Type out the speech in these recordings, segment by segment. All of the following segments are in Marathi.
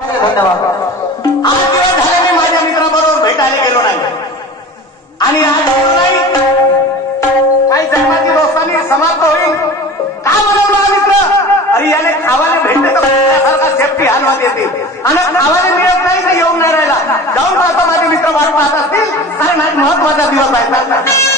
धन्यवाद। 8 दिवस झाले मी माझ्या मित्राबरोबर भेटायला गेलो नाही आणि आज गेलो नाही काही जन्माची दोस्तानी समाप्त होईल का म्हणून मित्र अरे याने खावायला भेटते तर सेफ्टी हालवात येते आणि खावायला मिळत नाही तर येऊन नाही राहिला जाऊन पाहता माझे मित्र वाट पाहत असतील कारण आज महत्वाचा दिवस आहे।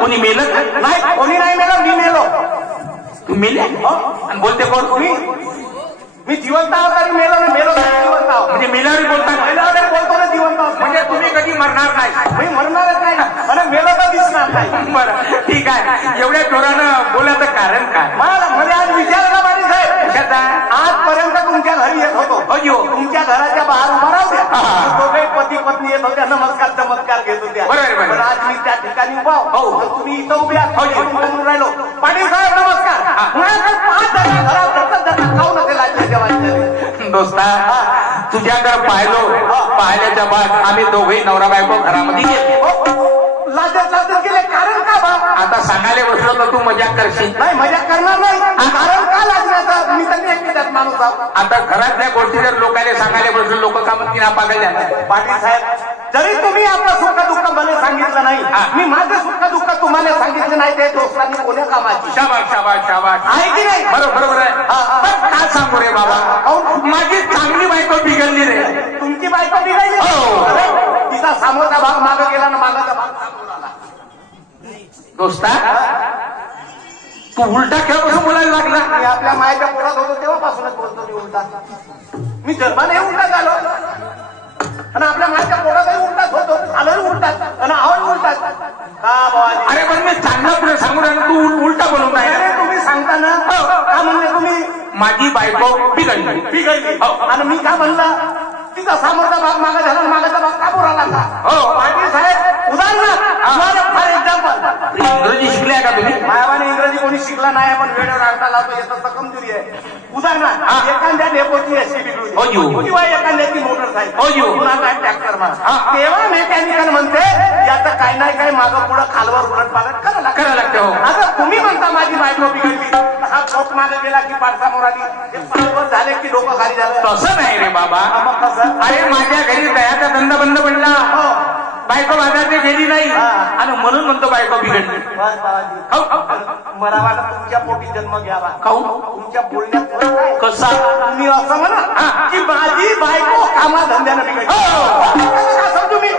कोणी मेलं नाही कोणी नाही मेलं मी मेलो तू मेले आणि बोलते कोण तुम्ही मी जिवंत आहोत आणि मेलो ना मेलो जिवंत आहोत म्हणजे मेल्यावर बोलता मेल्यावर बोलतो ना जिवंत आहोत म्हणजे तुम्ही कधी मरणार नाही मी मरणारच नाही आणि मेलो तर दिसणार नाही। बरं ठीक आहे एवढ्या जोरानं बोलायचं कारण काय मला म्हणजे आज विचारला पाहिजे साहेब आजपर्यंत तुमच्या घरी येत होतो अयो तुमच्या घराच्या बाहेर उभा राहू द्या दोघे पती पत्नी येत होत्या नमस्कार चमत्कार घेत होत्या बरोबर आज मी त्या ठिकाणी उभा हो तुम्ही इथं उभे आहात राहिलो पाटील साहेब नमस्कार घरात खाऊ नका लागले दोस्ता तुझ्याकडे पाहिल्याच्या बाद आम्ही दोघे नवरा बायको घरामध्ये गेलो लाजत लाजत गेले कारण का बा आता सांगायला बसलो तर तू मजाक करशील नाही मजाक करणार नाही कारण का लाजण्याचा मी तर एकटाच माणूस आहोत आता घरातल्या गोष्टी जर लोकांना सांगायला बसलो लोक का म्हणतील पागल झाला पाटील साहेब जरी तुम्ही आपलं सुख दुःख मला सांगितलं नाही मी माझं सुख दुःख तुम्हाला सांगितलं नाही ते दोस्तांनी कोण्या कामाची शाबाश शाबाश शाबाश आहे की नाही बरोबर आहे काय सांगू रे बाबा माझी चांगली बायको बिघडली रे तुमची बायको बिघडली हो तिचा सामोरचा भाग मागं गेला ना मागाचा भाग दोस्ता तू उलटा केव्हापासून बोलायला लागला मी आपल्या मायेच्या पोटात होतो तेव्हापासूनच बोलतो मी उलटा मी जन्माने उलटा झालो आणि आपल्या मायेच्या पोटातही उलटाच होतो आलोही उलटाच आणि आवाज उलटाच का बाबा अरे पण मी चांगला पुढे सांगू ना तू उलटा बोलून नाही तुम्ही सांगता ना का म्हणले तुम्ही माझी बायको बिघडली आणि मी का म्हणला तिचा सामोरचा भाग मागा झाला मागाचा भाग का बोलायला हो पाटील साहेब उदाहरण फॉर एक्झाम्पल इंग्रजी शिकले का तुम्ही मायावाने इंग्रजी कोणी शिकला नाही पण वेळेवर अर्था लावतो याचा कमजोरी आहे उदाहरणार्थ एखाद्या डेपोची एसटी किंवा एखाद्याची मोटरसायकल कुणाचा ट्रॅक्टर तेव्हा मेकॅनिकल म्हणते याचं काही नाही काही मागं पुढं खालवर उलट पालट करायला लागते हो आता तुम्ही म्हणता माझी बायको बिघडली हा पोट मागे गेला की पाडसामोर आली पालवर झाले की डोकं खाली झालं तसं नाही रे बाबा मग कसं अरे माझ्या घरी दयाचा धंदा बंद पडला बायको बाजारने गेली नाही आणि म्हणून म्हणतो बायको बिघडली मरावाला तुमच्या पोटी जन्म घ्यावा तुमच्या बोलण्यात कसा मी असं म्हणा की माझी बायको कामा धंद्यानं बिघडली तुम्ही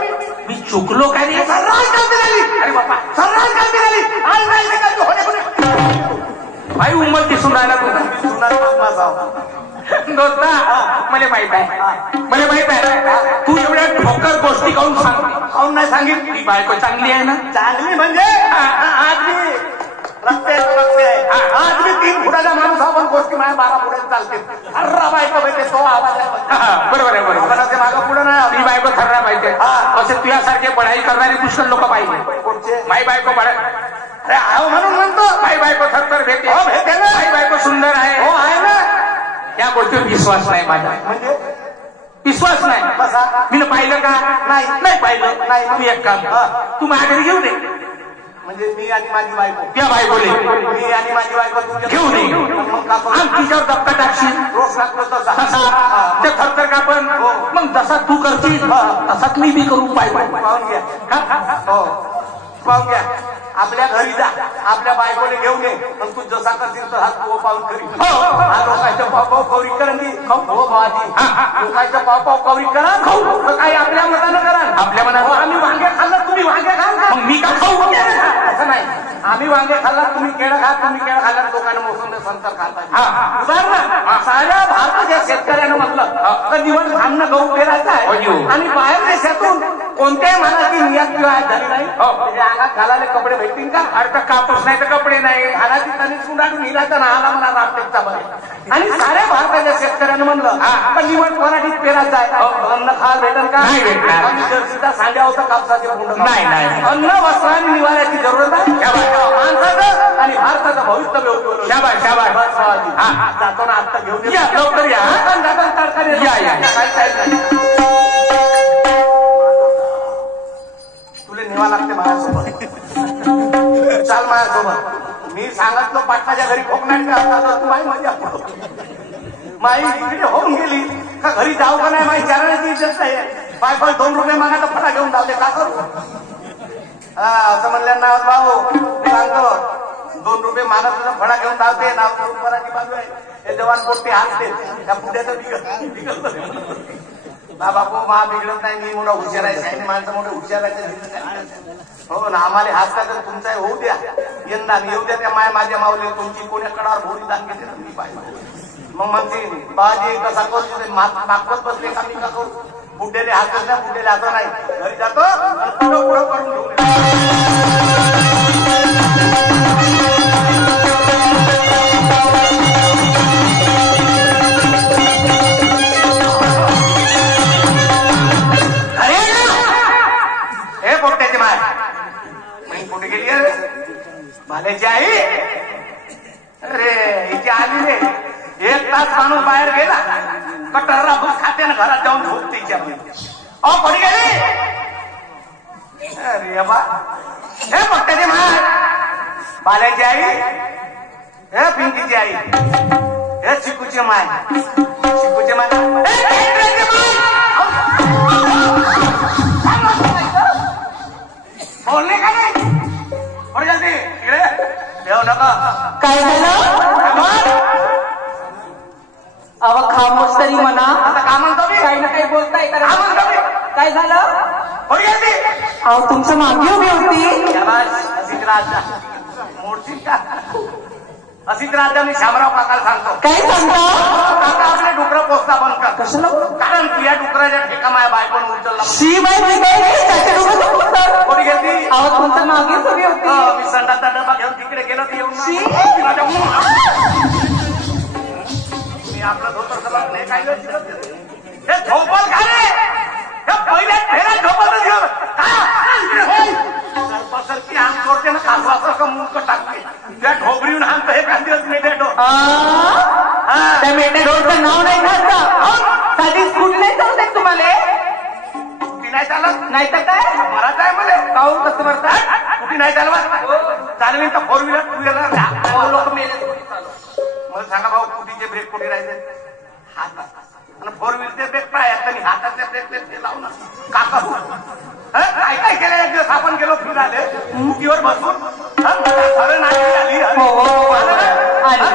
मी चुकलो काय नाही सर्रास गलती झाली अरे बाबा सर्रास गलती झाली आज नाही भाई उंमर दिसून राहिला दोस्ता मला माहित आहे तू एवढ्या ठोकर गोष्टी काऊन सांग नाही सांगितली बायको चांगली आहे ना चांगली म्हणजे आज मी रस्ते आहे आज मी 3 फुटाचा माणूस आपण गोष्टी माझ्या 12 फुटात चालते अर्रा बायको भेटते तो आवाज आहे बरोबर आहे बरोबर मागं पुढे नाही ती बायको थर्रा पाहिजे असे तुझ्यासारखे पढाई करणारी पुष्कळ लोक पाहिजे माई बायको अरे म्हणून म्हणतो माई बायको थरथर भेटते हो भेटते ना माई बायको सुंदर आहे हो आहे ना या गोष्टीवर विश्वास नाही माझा म्हणजे विश्वास नाही मी पाहिलं का नाही पाहिलं नाही तू एक काम तू माझ्या घरी घेऊन ये म्हणजे मी आणि माझी बायको त्या बायकोले मी आणि माझी बायको तुमच्या घेऊन ये तिच्यावर दप्तर टाकशील रोज टाकलो तसा ते थरथर का पण मग जसा तू करशील तसाच मी बी करू पाहून घ्या हो पाहून घ्या आपल्या घरी जा आपल्या बायकोने घेऊन ये पण तू जसा करशील तर हा तू पाहून करी लोकांच्या पाव कवरी करा हो भाजी लोकांच्या पाव कवरी करा खाऊ काही आपल्या मनानं करा आपल्या मनानं आम्ही वांगे खाल्लं तुम्ही वांगे खाल मग मी का खाऊ असं नाही आम्ही वांगे खाल्ला तुम्ही केळं खा तुम्ही केळं खाल्ला लोकांना मोसंबी संतर खाता उदाहरण साऱ्या भारताच्या शेतकऱ्यानं म्हटलं तर निवड धान्य गहू पेरायचा आहे आणि बाहेर देशातून कोणत्याही मानाची नियत किंवा झाली नाही त्याच्या अंगात घालायला कपडे भेटतील का? अर्थ कापूस नाही तर कपडे नाही. घालाची कणीस कुंडाडून निघायचा ना आला मला रामटेकचा मध्ये. आणि साऱ्या भारताच्या शेतकऱ्यांना म्हणलं पण निवड मराठीत पेरायचं आहे. अन्न खायला भेटेल का? नाही भेटणार. जर्सीचा सांड्या होता कापसाचे गुंड नाही. अन्न वस्त्र आणि निवाऱ्याची जरूरत आहे माणसाचं आणि भारताचं भवितव्य उज्ज्वल. जातो ना आत्ता घेऊन या लवकर या. तुला नेवा लागते माझ्यासोबत. चाल माझ्यासोबत. मी सांगितलं पाटणाच्या घरी खोकण्यात माई मजा माई इकडे होऊन गेली का घरी जाऊ का नाही माई चारण्याची इज्जत नाही. बायको 2 रुपये मागायचा फटा घेऊन जाऊ दे का करू. असं म्हणल्या ना भाऊ मी सांगतो 2 रुपये मागत तुझा फडा घेऊन जाते नाव करून पराची बाजू आहे. हे जवान पोट्टे हातते त्या पुढ्याचं बिघडत ना बापू मा बिघडत नाही. मी मोठा हुशार आहे. माणसं मोठे हुशार आहे. हो ना आम्हाला हात का तर तुमचा होऊ द्या यंदा येऊ द्या. त्या माय माझ्या मावले तुमची कोण्या कडावर भोरी दान घेते ना मी पाहिजे. मग म्हणते बाजी कसा करू मागवत बसले का मी का करू. बुड्डेले हात नाही बुड्डेले हात नाही. घरी जातो पुढं पुढं करून घेऊन पोट्याची माय मी कुठे गेली अरे भाल्याची आई. अरे हिची आली रे. 1 तास माणूस बाहेर गेला कटर राबूस खाते ना घरात जाऊन झोपते अहो कोणी गेली. अरे बा हे पोट्याची माय भाल्याची आई हे पिंकीची आई हे चिकूची माय चिकूची माय बोलणे का नाही. थोडी जल्दी इकडे येऊ नका. काय झालं अव खामोश तरी म्हणा. आता का म्हणतो मी. काही ना काही बोलताय का म्हणतो मी. काय झालं. थोडी जल्दी. अहो तुमच्या मागे उभी होती. अशीच राजा मोडतील का. अशीच राजा मी शामराव काकाला सांगतो. काय सांगतो. काका आपले डुकरं पोचता बंद कर. कशाला. कारण तुझ्या डुकराच्या ठेका माझ्या बायकोन उचलला. शी बाई कोणी गेली. अहो तुमच्या मागेच उभी होती. मी संडाचा डबा घेऊन तिकडे गेलो तर येऊन मी आपलं धोतर सलग नाही काही हे झोपल का रे. पहिल्या फेऱ्यात झोपतच घेऊन सरपसरकी अंग चोरते ना कासवासारखं मुंक टाकते. त्या ढोबरीहून आणतं हे काही दिवस मेटे ढो. त्या मेटे ढोरचं नाव नाही घालता. साधी स्कूटी नाही चालत तुम्हाला. कुठे नाही चालत नाही तर काय मराठ आहे मला काहून कसं म्हणतात. कुठे नाही चालवा चालवीन तर 4 व्हीलर 2 व्हीलर लोक मेले. मला सांगा भाऊ कुठीचे ब्रेक कुठे राहायचे हातात आणि 4 व्हीलरचे ब्रेक काय आणि हाताचे ब्रेक ते लावून काका काय काय केलं. एक दिवस आपण गेलो फिरायला स्कूटीवर बसून खरं नाही आली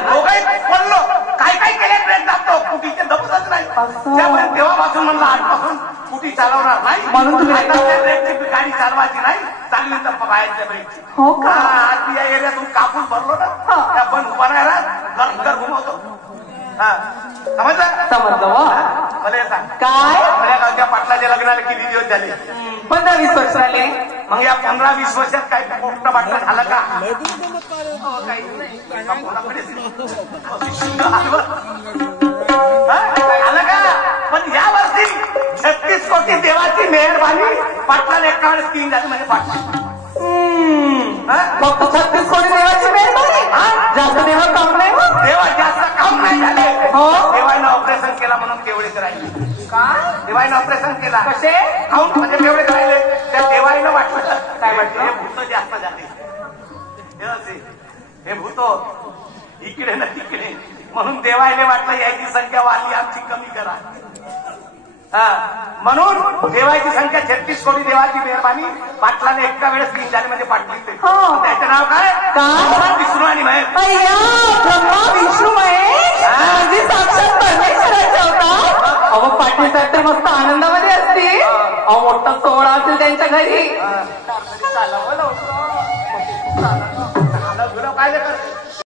दोघंही पडलो. काय काय केले ब्रेक दाबतो कुठीचे दबतच नाही. त्यामुळे तेव्हापासून म्हणलं आजपासून कुठे चालवणार नाही. म्हणून तुम्ही ब्रेकची गाडी चालवायची नाही. चालली तर बाहेरच्या ब्रेकची. हो का. आज या एरियातून कापूस भरलो ना त्या पण उभा नाही राहत घर घुमवतो. समजलं मला सांग काय. माझ्या गावच्या पाटलाच्या लग्नाला किती दिवस झाले. 15-20 वर्ष झाले. मग या 15-20 वर्षात काय पोस्ट बाटला झालं का. आलं का. पण या वर्षी 36 कोटी देवाची मेहरबानी पाटलाला एका वेळेस 3 झाली म्हणजे पाटला. फक्त 36 कोटी देवाची मेहरबानी. जास्त देवा काम नाही. देवा जास्त काम नाही झाले. हो देवानं ऑपरेशन केला म्हणून तेवढेच राहिले. काय देवाईनं ऑपरेशन केला कसे खाऊन म्हणजे तेवढेच राहिले. त्या देवाईनं वाटलं काय वाटलं हे भूत जास्त झाले. हे भूत इकडे ना तिकडे म्हणून देवाईने वाटलं याची संख्या वाढली आमची कमी करा. म्हणून देवाची संख्या 36 कोटी देवाची मेहरबानी पाटलाने एका वेळेस 3 झाले म्हणजे पाटली. त्याचं नाव काय विष्णू आणि महेश. ब्रह्मा विष्णू महेश म्हणजे साक्षात परमेश्वराचा होता. अहो पाटील साहेब तर मस्त आनंदामध्ये असते. अहो मोठा सोहळा असेल त्यांच्या घरी. काय करते